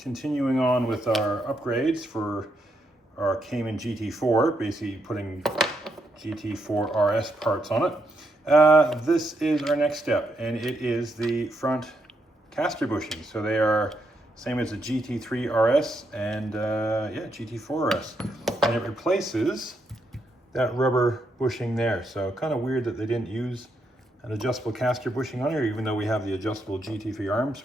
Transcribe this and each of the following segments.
continuing on with our upgrades for our Cayman GT4, basically putting GT4RS parts on it. This is our next step, and it is the front caster bushings. So they are same as the GT3RS and yeah, GT4RS, and it replaces that rubber bushing there. So kind of weird that they didn't use an adjustable caster bushing on here, even though we have the adjustable GT3 arms.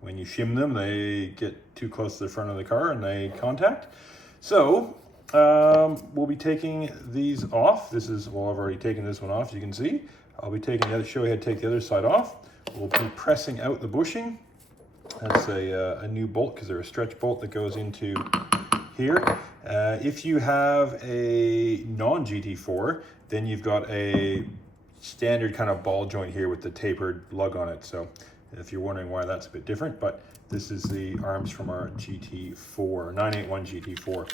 When you shim them, they get too close to the front of the car and they contact. So we'll be taking these off. This is, well, I've already taken this one off, as you can see. I'll be taking the other, show you how to take the other side off. We'll be pressing out the bushing. That's a new bolt, because they're a stretch bolt that goes into here. If you have a non-GT4, then you've got a standard kind of ball joint here with the tapered lug on it. So if you're wondering why that's a bit different, but this is the arms from our GT4, 981 GT4.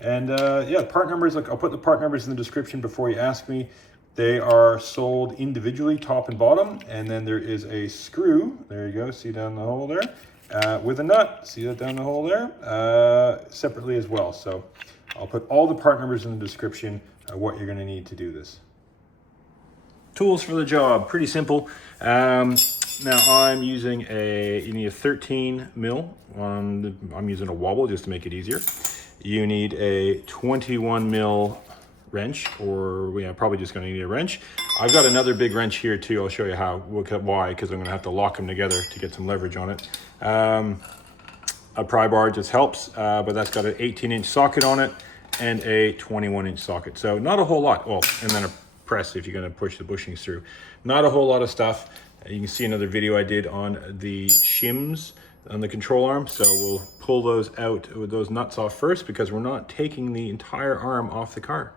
And yeah, part numbers, I'll put the part numbers in the description before you ask me. They are sold individually, top and bottom, and then there is a screw, there you go, see down the hole there, with a nut, see that down the hole there, separately as well. So I'll put all the part numbers in the description, what you're gonna need to do this. Tools for the job, pretty simple. Now I'm using you need a 13 mil, I'm using a wobble just to make it easier. You need a 21 mil wrench, or yeah, probably just gonna need a wrench. I've got another big wrench here too. I'll show you why, because I'm gonna have to lock them together to get some leverage on it. A pry bar just helps, but that's got an 18-inch socket on it and a 21-inch socket. So not a whole lot. Well, and then a press if you're gonna push the bushings through. Not a whole lot of stuff. You can see another video I did on the shims on the control arm. So we'll pull those out with those nuts off first, because we're not taking the entire arm off the car.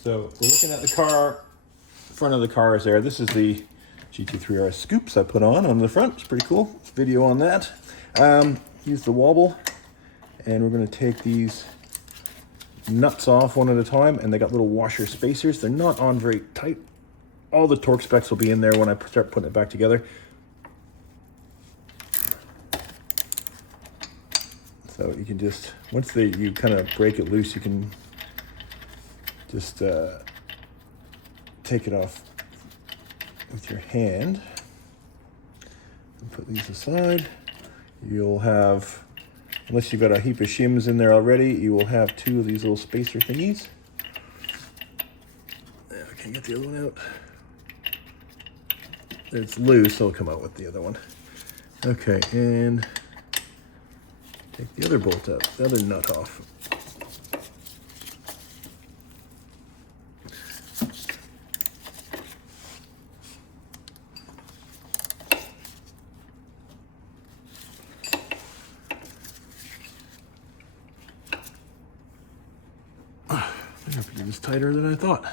So we're looking at the car, front of the car is there. This is the GT3RS scoops I put on the front. It's pretty cool. There's video on that. Use the wobble, and we're gonna take these nuts off one at a time, and they got little washer spacers. They're not on very tight. All the torque specs will be in there when I start putting it back together. So you can just, once you kind of break it loose, you can just take it off with your hand and put these aside. You'll have, unless you've got a heap of shims in there already, you will have two of these little spacer thingies. I can't get the other one out. It's loose, so it'll come out with the other one. Okay, and take the other bolt out, the other nut off. I have to do this tighter than I thought.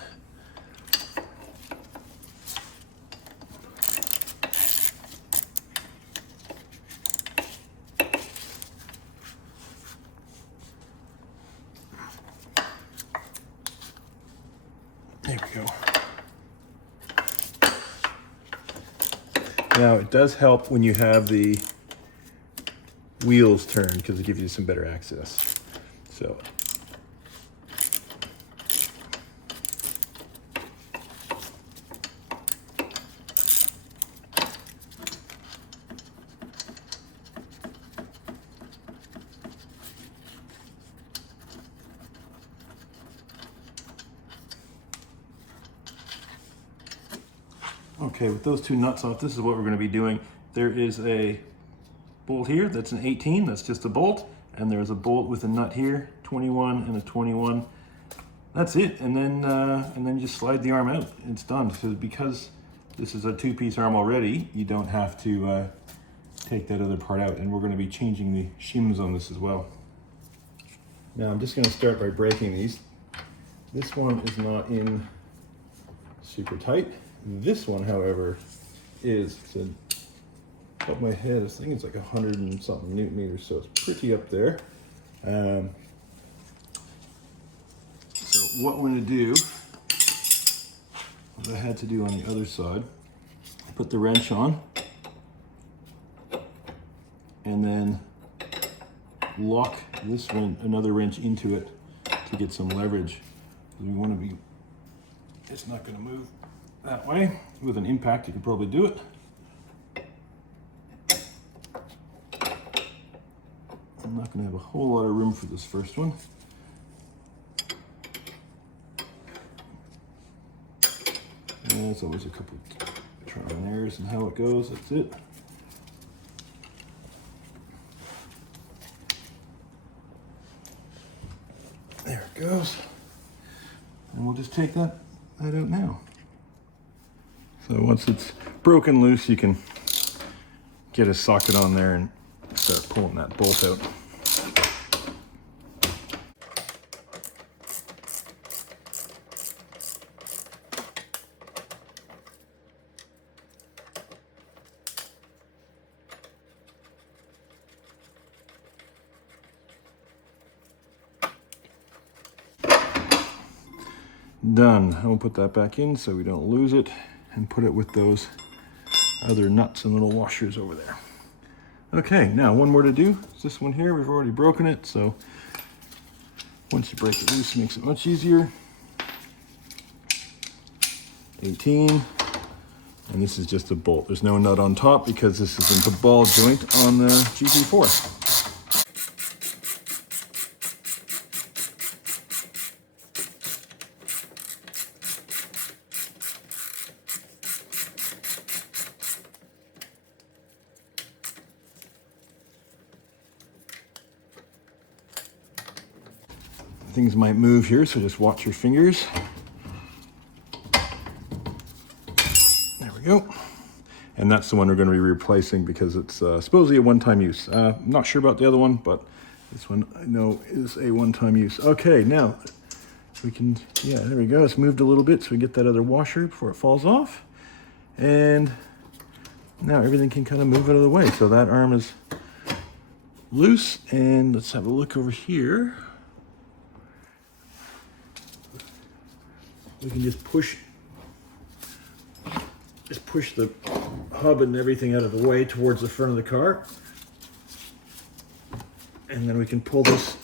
There we go. Now it does help when you have the wheels turned, because it gives you some better access. So okay, with those two nuts off, this is what we're going to be doing. There is a bolt here that's an 18, that's just a bolt, and there's a bolt with a nut here, 21 and a 21. That's it, and then just slide the arm out. It's done. So because this is a two-piece arm already, you don't have to take that other part out, and we're going to be changing the shims on this as well. Now I'm just going to start by breaking these. This one is not in super tight. This one, however, is, to top of my head, I think it's like 100 and something Newton meters, so it's pretty up there. So what we're going to do, what I had to do on the other side, put the wrench on, and then lock this one, another wrench into it to get some leverage. We want to be, it's not going to move that way. With an impact, you can probably do it. I'm not going to have a whole lot of room for this first one. Yeah, it's always a couple trial and errors and how it goes. That's it. There it goes. And we'll just take that out now. So once it's broken loose, you can get a socket on there and start pulling that bolt out. Done. I will put that back in so we don't lose it, and put it with those other nuts and little washers over there. Okay, now one more to do. It's this one here. We've already broken it, so once you break it loose, it makes it much easier. 18, and this is just a bolt. There's no nut on top because this isn't the ball joint on the GT4. Things might move here, so just watch your fingers. There we go. And that's the one we're going to be replacing because it's supposedly a one-time use. I'm not sure about the other one, but this one I know is a one-time use. Okay, now we can, yeah, there we go. It's moved a little bit so we get that other washer before it falls off. And now everything can kind of move out of the way. So that arm is loose, and let's have a look over here. We can just push the hub and everything out of the way towards the front of the car. And then we can pull this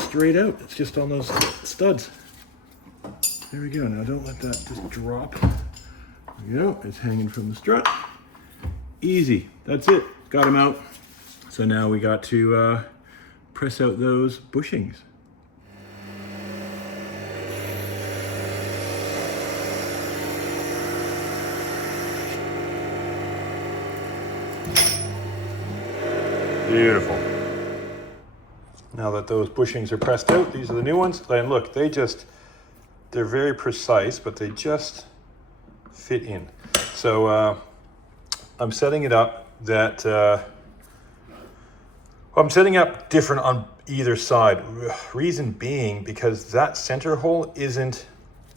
straight out. It's just on those studs. There we go. Now don't let that just drop. There we go. It's hanging from the strut. Easy. That's it. Got them out. So now we got to press out those bushings. Beautiful. Now that those bushings are pressed out, these are the new ones. And look, they're very precise, but they just fit in. So I'm setting it up that, I'm setting up different on either side. Reason being, because that center hole isn't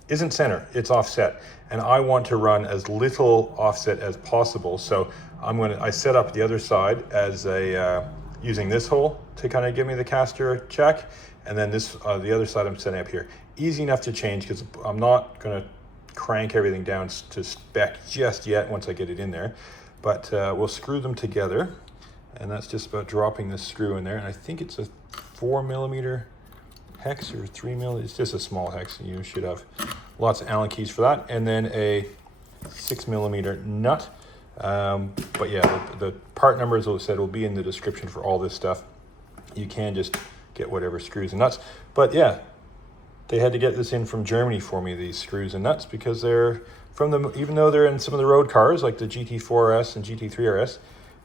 center, it's offset. And I want to run as little offset as possible. So I set up the other side as using this hole to kind of give me the caster check. And then this, the other side I'm setting up here. Easy enough to change because I'm not gonna crank everything down to spec just yet once I get it in there. But we'll screw them together. And that's just about dropping this screw in there. And I think it's a 4mm hex or 3mm. It's just a small hex, and you should have lots of Allen keys for that. And then a 6mm nut. But yeah, the part numbers, as I said, will be in the description for all this stuff. You can just get whatever screws and nuts. But yeah, they had to get this in from Germany for me, these screws and nuts, because they're from the, even though they're in some of the road cars like the GT4RS and GT3RS,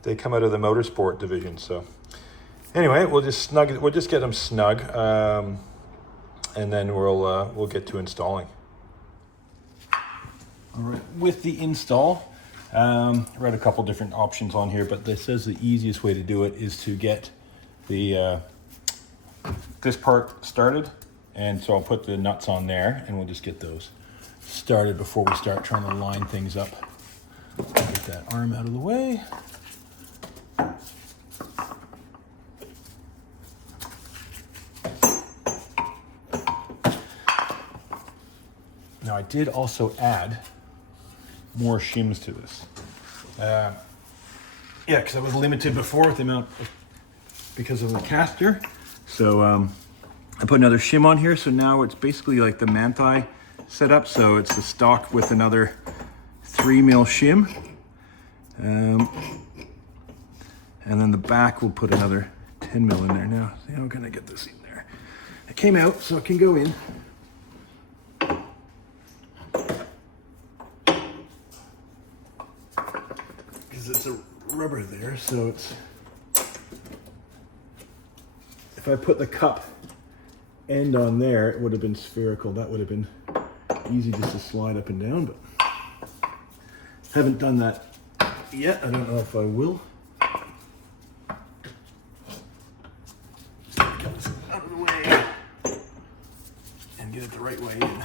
they come out of the motorsport division. So anyway, we'll just get them snug, and then we'll get to installing. All right, with the install, I read a couple different options on here, but this says the easiest way to do it is to get the this part started, and so I'll put the nuts on there, and we'll just get those started before we start trying to line things up. Get that arm out of the way. Now I did also add more shims to this. Yeah, because I was limited before with the amount of because of the caster. So I put another shim on here, so now it's basically like the man-thigh setup. So it's the stock with another 3mm shim. And then the back will put another 10mm in there. Now, see how I'm gonna get this in there. It came out, so it can go in. Because it's a rubber there, so it's, if I put the cup end on there, it would have been spherical. That would have been easy just to slide up and down, but haven't done that yet. I don't know if I will. Just get this out of the way and get it the right way in.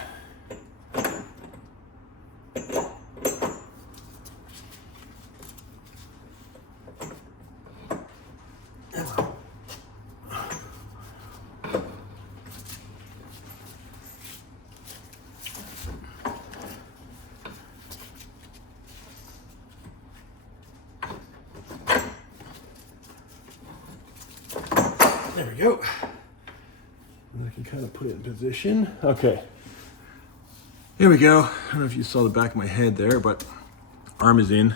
There we go. And I can kind of put it in position. Okay. Here we go. I don't know if you saw the back of my head there, but arm is in.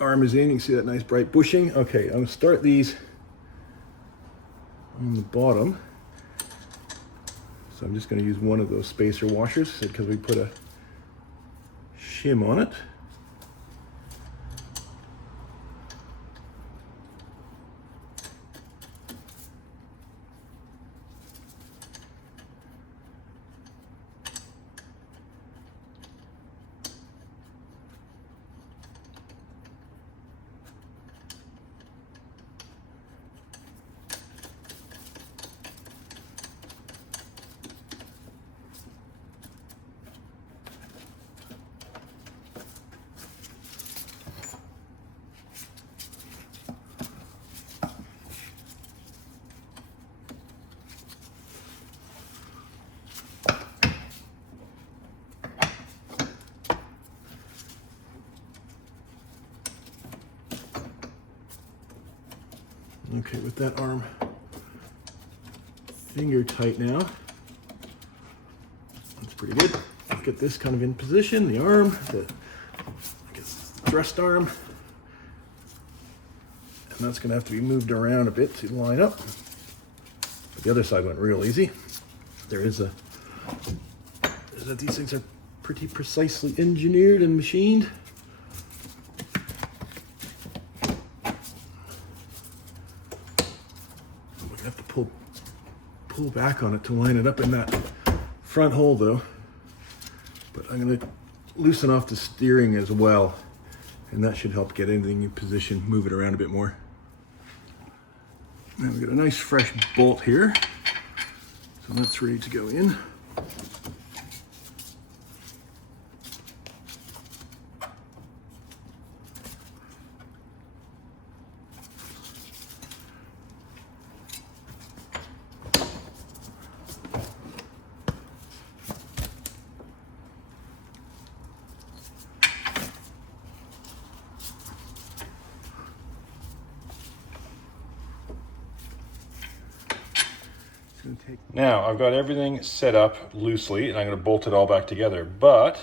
Arm is in. You can see that nice bright bushing. Okay, I'm going to start these on the bottom. So I'm just going to use one of those spacer washers because we put a shim on it. Okay, with that arm finger tight now, that's pretty good. Let's get this kind of in position, the arm, the thrust arm, and that's gonna have to be moved around a bit to line up. But the other side went real easy. There's that these things are pretty precisely engineered and machined. Have to pull back on it to line it up in that front hole though. But I'm going to loosen off the steering as well, and that should help get anything in position, move it around a bit more. Now we've got a nice fresh bolt here, so that's ready to go in. Now I've got everything set up loosely and I'm going to bolt it all back together, but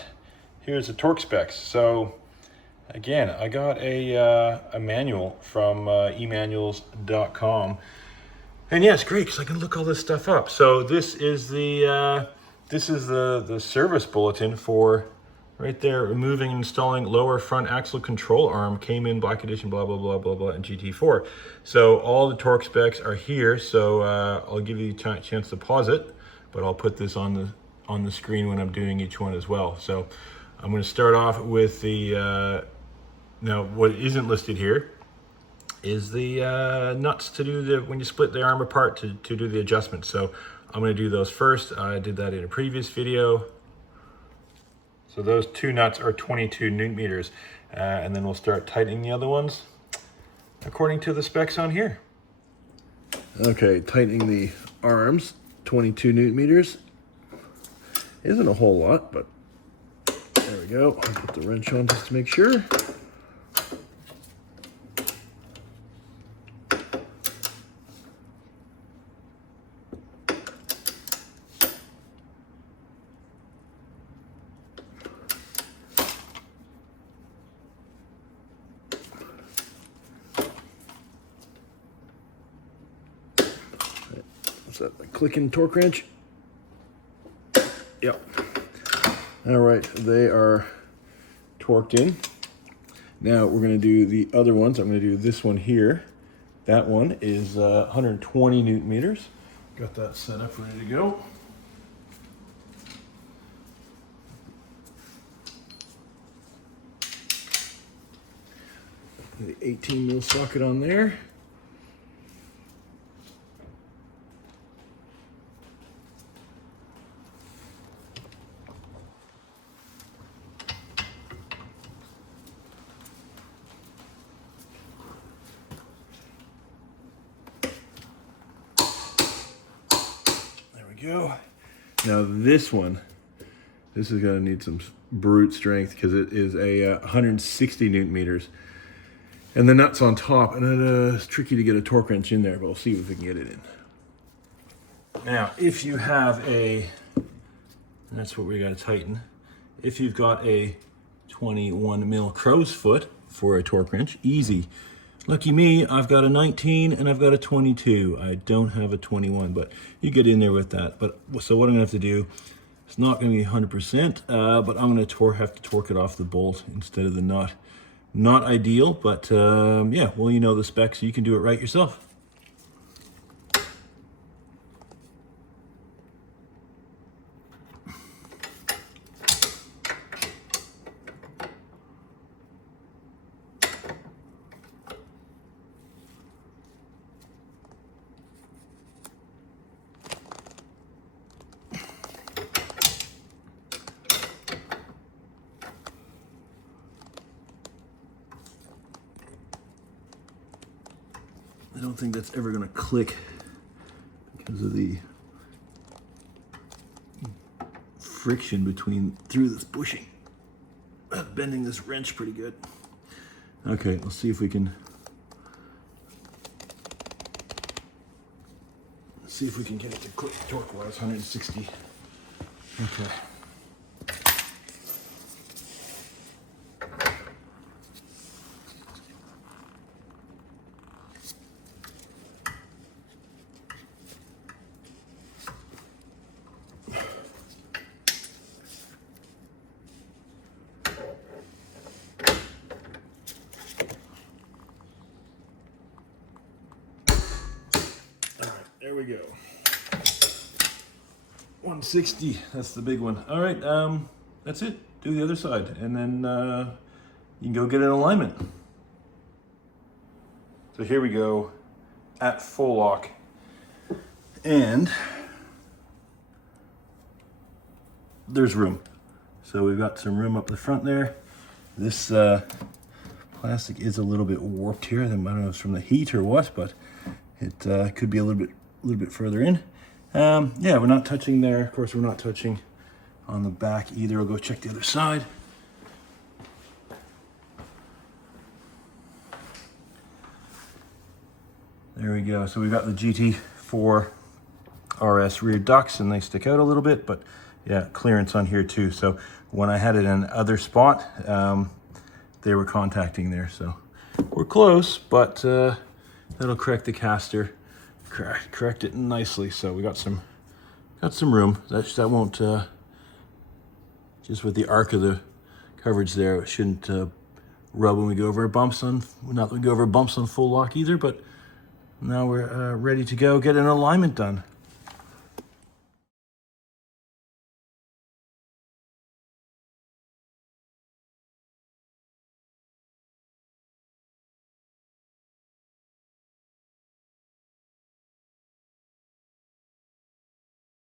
here's the torque specs. So again, I got a manual from emanuals.com, and yeah, it's great because I can look all this stuff up. So this is the service bulletin for right there, removing and installing lower front axle control arm, Cayman Black Edition, blah, blah, blah, blah, blah, and GT4. So all the torque specs are here. So I'll give you a chance to pause it, but I'll put this on the screen when I'm doing each one as well. So I'm going to start off with the, now what isn't listed here is the nuts to do the, when you split the arm apart to do the adjustments. So I'm going to do those first. I did that in a previous video. So those two nuts are 22 Newton meters, and then we'll start tightening the other ones according to the specs on here. Okay, tightening the arms, 22 Newton meters. Isn't a whole lot, but there we go. I'll put the wrench on just to make sure. that a clicking torque wrench? Yep. All right, they are torqued in. Now we're going to do the other ones. I'm going to do this one here. That one is 120 Newton meters. Got that set up, ready to go. The 18 mil socket on there. Go. Now this one, this is going to need some brute strength because it is a 160 Newton meters, and the nuts on top, and it's tricky to get a torque wrench in there, but we'll see if we can get it in. Now, if you have that's what we got to tighten. If you've got a 21 mil crow's foot for a torque wrench, easy. Lucky me, I've got a 19 and I've got a 22. I don't have a 21, but you get in there with that. But so what I'm gonna have to do, it's not gonna be 100%, but I'm gonna have to torque it off the bolt instead of the nut. Not ideal, but yeah, well, you know the specs, so you can do it right yourself. I don't think that's ever going to click because of the friction through this bushing. That's bending this wrench pretty good. Okay, let's see if we can get it to click torque-wise. 160. Okay. There we go. 160, that's the big one. All right, that's it. Do the other side, and then you can go get an alignment. So here we go at full lock. And there's room. So we've got some room up the front there. This plastic is a little bit warped here. I don't know if it's from the heat or what, but it could be a little bit further in. Yeah, we're not touching there. Of course, we're not touching on the back either. I'll go check the other side. There we go. So we've got the GT4RS rear ducts, and they stick out a little bit, but yeah, clearance on here too. So when I had it in other spot, they were contacting there. So we're close, but that'll correct the caster, correct it nicely. So we got some room. That won't just with the arc of the coverage there, it shouldn't rub when we go over bumps on. Not that we go over bumps on full lock either, but now we're ready to go get an alignment done.